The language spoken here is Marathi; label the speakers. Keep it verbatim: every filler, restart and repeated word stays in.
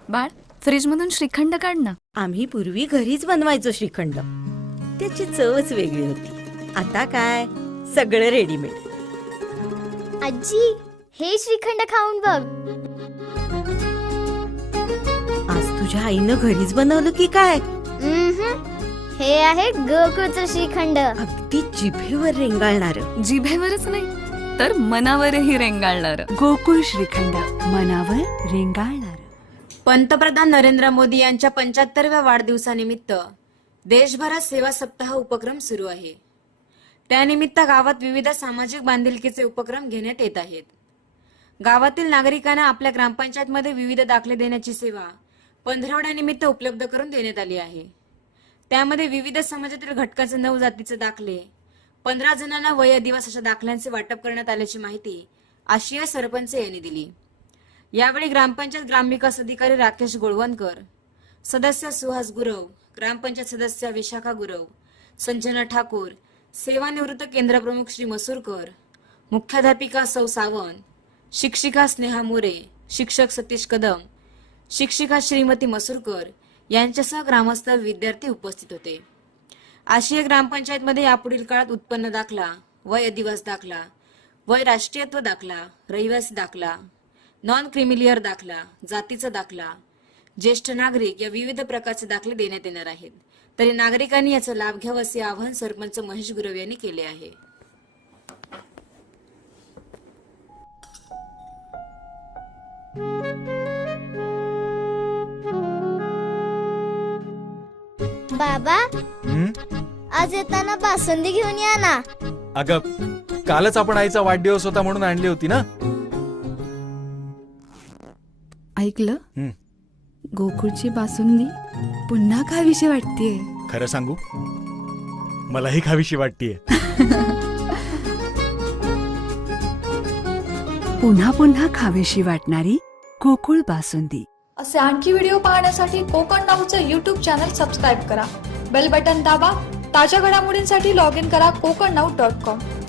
Speaker 1: बाळ, फ्रीज मधून श्रीखंड काढ ना.
Speaker 2: आम्ही पूर्वी घरीच बनवायचो श्रीखंड. त्याची चवच वेगळी होती. आता काय सगळं रेडीमेड.
Speaker 3: आजी, हे श्रीखंड खाऊन बघ.
Speaker 2: आज तुझ्या आईनं घरीच बनवलं की काय?
Speaker 3: उम्हम. हे आहे गोकुळचं श्रीखंड.
Speaker 2: अगदी जिभेवर रेंगाळणार.
Speaker 1: जिभेवरच नाही तर मनावरही रेंगाळणार.
Speaker 4: गोकुळ श्रीखंड, मनावर रेंगाळणार.
Speaker 5: पंतप्रधान नरेंद्र मोदी यांच्या पंच्याहत्तरव्या वाढदिवसानिमित्त देशभरात सेवा सप्ताह उपक्रम सुरू आहे. त्यानिमित्त गावात विविध सामाजिक बांधिलकीचे उपक्रम घेण्यात येत आहेत. गावातील नागरिकांना आपल्या ग्रामपंचायतमध्ये विविध दाखले देण्याची सेवा पंधरवड्यानिमित्त उपलब्ध करून देण्यात आली आहे. त्यामध्ये विविध समाजातील घटकाचे नऊ जातीचे दाखले, पंधरा जणांना वय आदिवास अशा दाखल्यांचे वाटप करण्यात आल्याची माहिती आशिया सरपंच यांनी दिली. यावेळी ग्रामपंचायत ग्रामविकास अधिकारी राकेश गोळवणकर, सदस्य सुहास गुरव, ग्रामपंचायत सदस्य विशाखा गुरव, संजना ठाकूर, सेवानिवृत्त केंद्रप्रमुख श्री मसूरकर, मुख्याध्यापिका सौ सावंत, शिक्षिका स्नेहा मोरे, शिक्षक सतीश कदम, शिक्षिका श्रीमती मसूरकर यांच्यासह ग्रामस्थ विद्यार्थी उपस्थित होते. आशिया ग्रामपंचायतमध्ये यापुढील काळात उत्पन्न दाखला, वय आदिवास दाखला, वय राष्ट्रीयत्व दाखला, रहिवासी दाखला, नॉन क्रिमिलियर दाखला, जातीचा दाखला, ज्येष्ठ नागरिक या विविध प्रकारचे दाखले देण्यात येणार आहेत. तरी नागरिकांनी याचा लाभ घ्यावा असे आवाहन सरपंच महेश गुरव यांनी केले आहे.
Speaker 3: बाबा,
Speaker 6: हं?
Speaker 3: आज येताना बासुंदी घेऊन या ना.
Speaker 6: अगं, कालच आपण आईचा वाढदिवस होता म्हणून आणली होती ना.
Speaker 4: ऐकलं?
Speaker 6: हं.
Speaker 4: गोकुळची बासुंदी पुन्हा खावीशी वाटतेय.
Speaker 6: खरं सांगू, मलाही खावीशी वाटतीये.
Speaker 4: पुन्हा पुन्हा खावीशी वाटणारी गोकुळ बासुंदी.
Speaker 7: असे आणखी व्हिडिओ पाहण्यासाठी कोकण नाऊचं यूट्यूब चॅनल सबस्क्राईब करा. बेल बटन दाबा. ताज्या घडामोडींसाठी लॉग इन करा कोकण नाऊ डॉट कॉम.